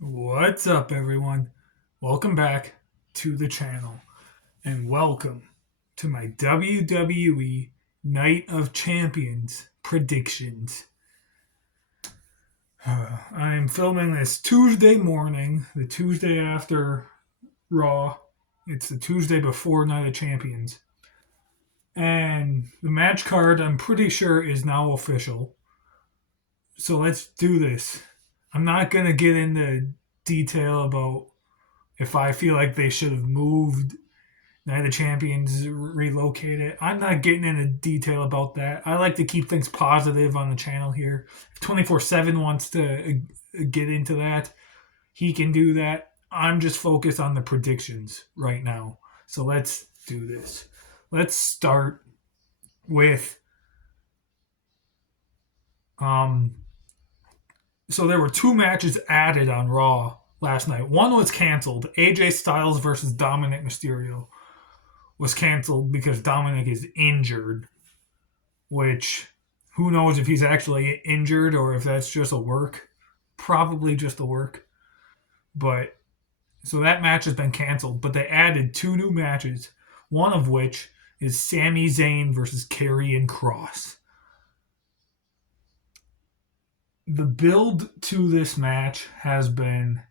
What's up, everyone? Welcome back to the channel, and welcome to my WWE Night of Champions predictions. I'm filming this Tuesday morning, the Tuesday after Raw. It's the Tuesday before Night of Champions. And the match card, I'm pretty sure, is now official. So let's do this. I'm not going to get into detail about if I feel like they should have moved Night of Champions relocated. I'm not getting into detail about that. I like to keep things positive on the channel here. If 24/7 wants to get into that, he can do that. I'm just focused on the predictions right now. So let's do this. Let's start with um so there were two matches added on Raw last night. One was canceled. AJ Styles versus Dominic Mysterio was canceled because Dominic is injured, which who knows if he's actually injured or if that's just a work. Probably just a work. But so that match has been canceled, but they added two new matches, one of which is Sami Zayn versus Karrion Kross. The build to this match has been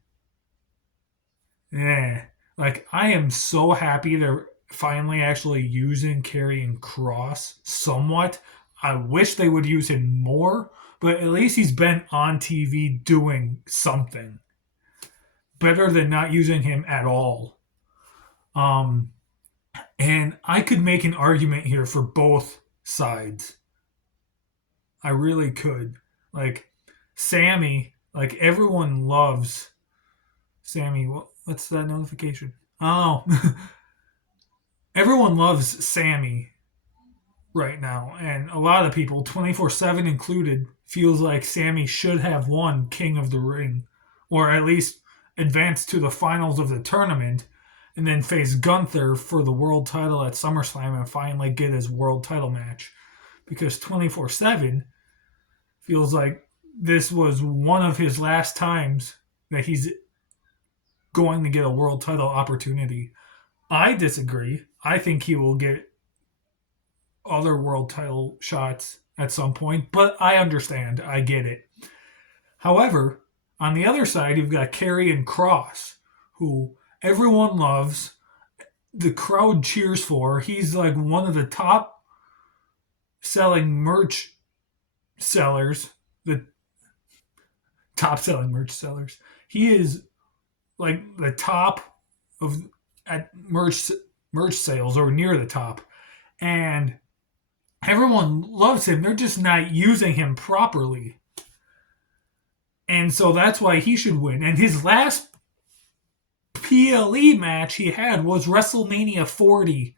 like I am so happy they're finally actually using Karrion Kross somewhat. I wish they would use him more, but at least he's been on TV doing something better than not using him at all. Um, and I could make an argument here for both sides. I really could. Like Sammy, like everyone loves Sammy. What's that notification? Oh, everyone loves Sammy right now, and a lot of people, 24/7 included, feels like Sammy should have won King of the Ring, or at least advanced to the finals of the tournament, and then face Gunther for the world title at SummerSlam and finally get his world title match. Because 24/7 feels like this was one of his last times that he's going to get a world title opportunity. I disagree. I think he will get other world title shots at some point, but I understand. I get it. However, on the other side, you've got Karrion Kross, who everyone loves. The crowd cheers for. He's like one of the top selling merch sellers, the top selling merch sellers. He is like the top of at merch sales or near the top. And everyone loves him. They're just not using him properly. And so that's why he should win. And his last PLE match he had was WrestleMania 40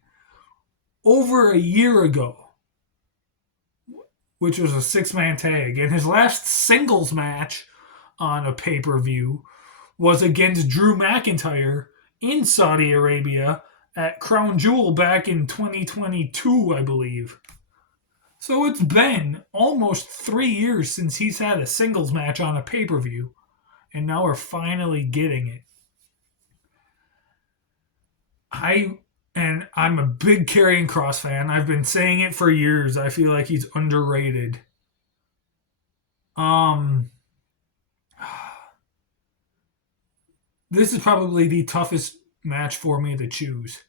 over a year ago, which was a six-man tag. And his last singles match on a pay-per-view was against Drew McIntyre in Saudi Arabia at Crown Jewel back in 2022, I believe. So it's been almost 3 years since he's had a singles match on a pay per view, and now we're finally getting it. I'm a big Karrion Kross fan. I've been saying it for years. I feel like he's underrated. Um, this is probably the toughest match for me to choose.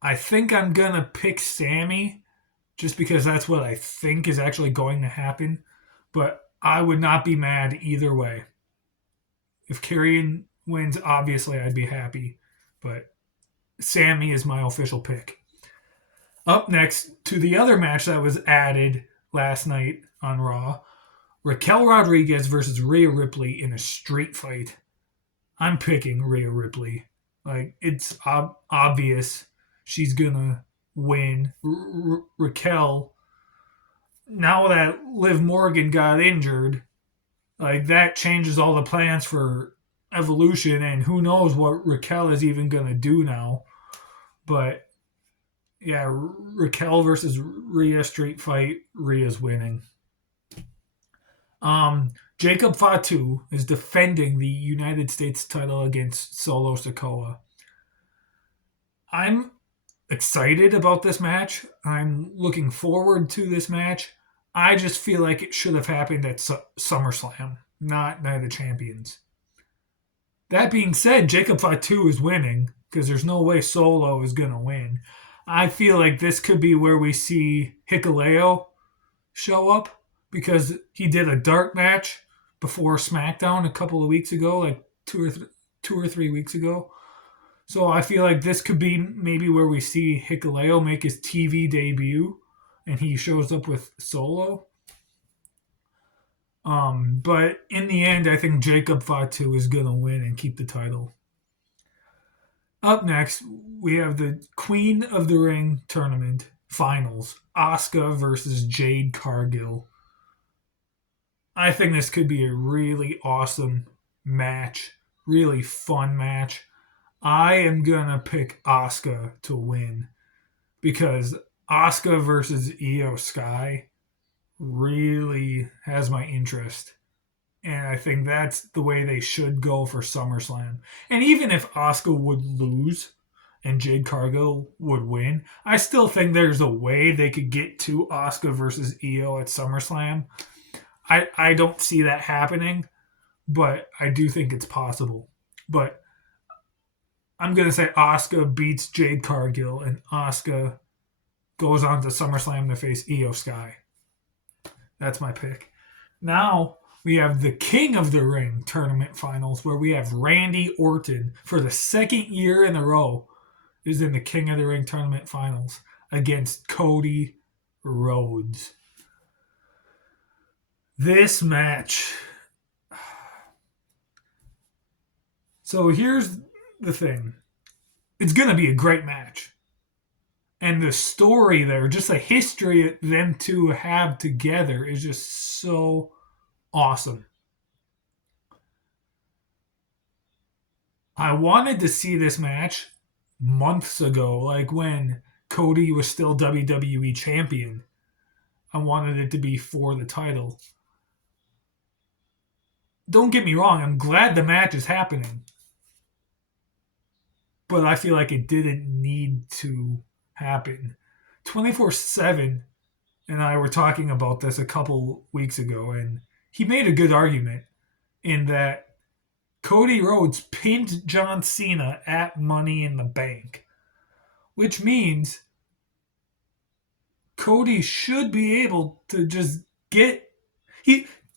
I think I'm gonna pick Sammy just because that's what I think is actually going to happen. But I would not be mad either way. If Karrion wins, obviously I'd be happy. But Sammy is my official pick. Up next to the other match that was added last night on Raw, Raquel Rodriguez versus Rhea Ripley in a street fight. I'm picking Rhea Ripley. Like, it's obvious she's gonna win. Raquel, now that Liv Morgan got injured, like that changes all the plans for Evolution, and who knows what Raquel is even gonna do now. But yeah, Raquel versus Rhea street fight. Rhea's winning. Um, Jacob Fatu is defending the United States title against Solo Sikoa. I'm excited about this match. I'm looking forward to this match. I just feel like it should have happened at SummerSlam, not Night of Champions. That being said, Jacob Fatu is winning because there's no way Solo is going to win. I feel like this could be where we see Hikuleo show up because he did a dark match before SmackDown a couple of weeks ago, like 2 or 3 weeks ago. So I feel like this could be maybe where we see Hikuleo make his TV debut and he shows up with Solo. But in the end, I think Jacob Fatu is going to win and keep the title. Up next, we have the Queen of the Ring tournament finals, Asuka versus Jade Cargill. I think this could be a really awesome match, really fun match. I am going to pick Asuka to win because Asuka versus Io Sky really has my interest. And I think that's the way they should go for SummerSlam. And even if Asuka would lose and Jade Cargill would win, I still think there's a way they could get to Asuka versus Io at SummerSlam. I don't see that happening, but I do think it's possible. But I'm going to say Asuka beats Jade Cargill and Asuka goes on to SummerSlam to face Io Sky. That's my pick. Now we have the King of the Ring tournament finals where we have Randy Orton for the second year in a row is in the King of the Ring tournament finals against Cody Rhodes. This match. So here's the thing. It's going to be a great match. And the story there, just the history them two have together is just so awesome. I wanted to see this match months ago, like when Cody was still WWE champion. I wanted it to be for the title. Don't get me wrong, I'm glad the match is happening. But I feel like it didn't need to happen. 24/7 and I were talking about this a couple weeks ago, and he made a good argument in that Cody Rhodes pinned John Cena at Money in the Bank, which means Cody should be able to just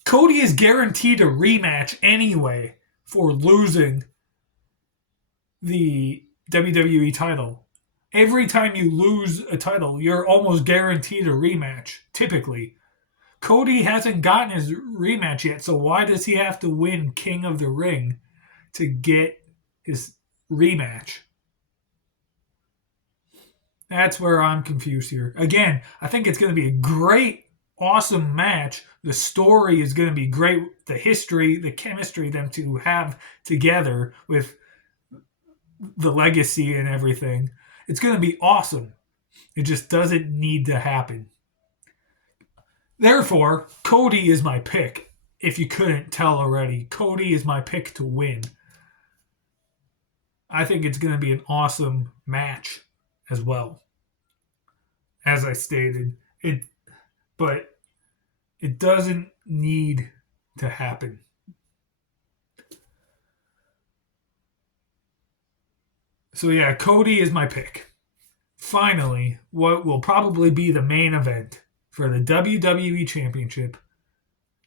Cody is guaranteed a rematch anyway for losing the WWE title. Every time you lose a title, you're almost guaranteed a rematch, typically. Cody hasn't gotten his rematch yet, so why does he have to win King of the Ring to get his rematch? That's where I'm confused here. Again, I think it's going to be a great, awesome match. The story is going to be great. The history, the chemistry them two have together with the legacy and everything. It's going to be awesome. It just doesn't need to happen. Therefore, Cody is my pick. If you couldn't tell already, Cody is my pick to win. I think it's going to be an awesome match as well. As I stated, but it doesn't need to happen. So yeah, Cody is my pick. Finally, what will probably be the main event for the WWE Championship,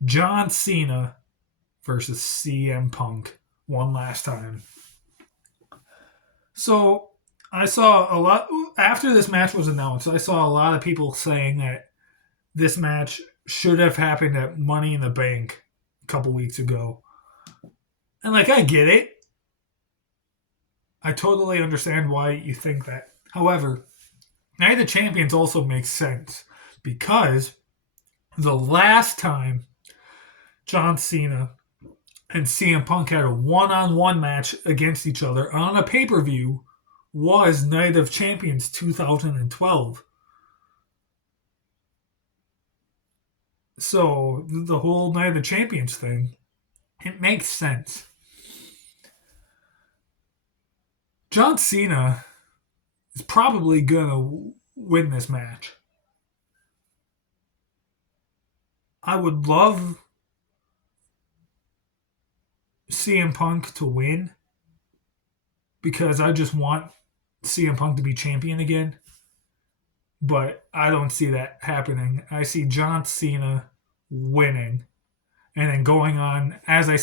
John Cena versus CM Punk one last time. So I saw a lot, after this match was announced, I saw a lot of people saying that this match should have happened at Money in the Bank a couple weeks ago. And I get it. I totally understand why you think that. However, Night of the Champions also makes sense because the last time John Cena and CM Punk had a one-on-one match against each other on a pay-per-view was Night of Champions 2012. So the whole Night of the Champions thing, it makes sense. John Cena is probably gonna win this match. I would love CM Punk to win because I just want CM Punk to be champion again. But I don't see that happening. I see John Cena winning and then going on, as I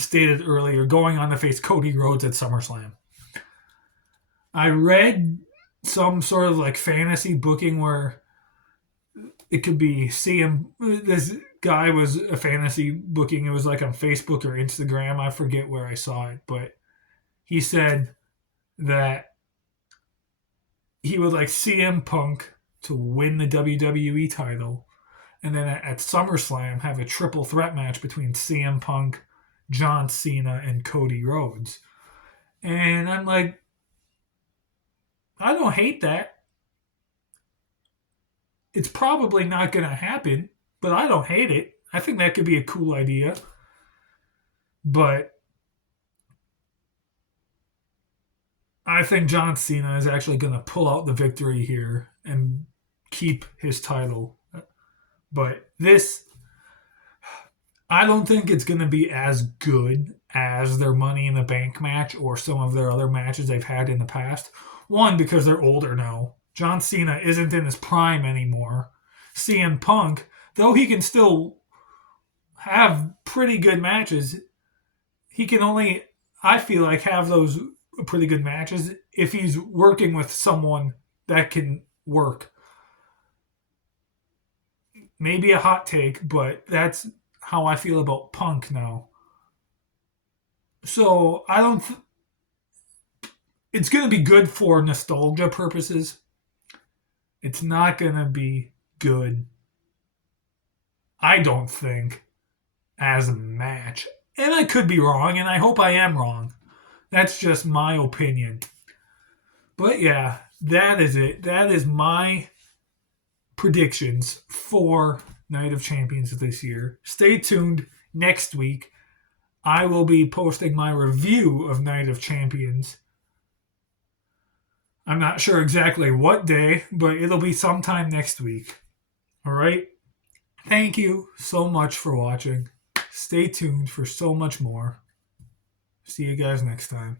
stated earlier, going on to face Cody Rhodes at SummerSlam. I read some sort of like fantasy booking where it could be CM. This guy was a fantasy booking. It was like on Facebook or Instagram. I forget where I saw it, but he said that he would like CM Punk to win the WWE title, and then at SummerSlam have a triple threat match between CM Punk, John Cena, and Cody Rhodes. And I'm like, I don't hate that. It's probably not going to happen, but I don't hate it. I think that could be a cool idea. But I think John Cena is actually going to pull out the victory here and keep his title. But this, I don't think it's going to be as good as their Money in the Bank match or some of their other matches they've had in the past. One, because they're older now. John Cena isn't in his prime anymore. CM Punk, though he can still have pretty good matches, he can only, I feel like, have those pretty good matches if he's working with someone that can work. Maybe a hot take, but that's how I feel about Punk now. So I don't. It's going to be good for nostalgia purposes. It's not going to be good, I don't think, as a match. And I could be wrong, and I hope I am wrong. That's just my opinion. But yeah, that is it. That is my predictions for Night of Champions this year. Stay tuned next week. I will be posting my review of Night of Champions. I'm not sure exactly what day, but it'll be sometime next week. All right? Thank you so much for watching. Stay tuned for so much more. See you guys next time.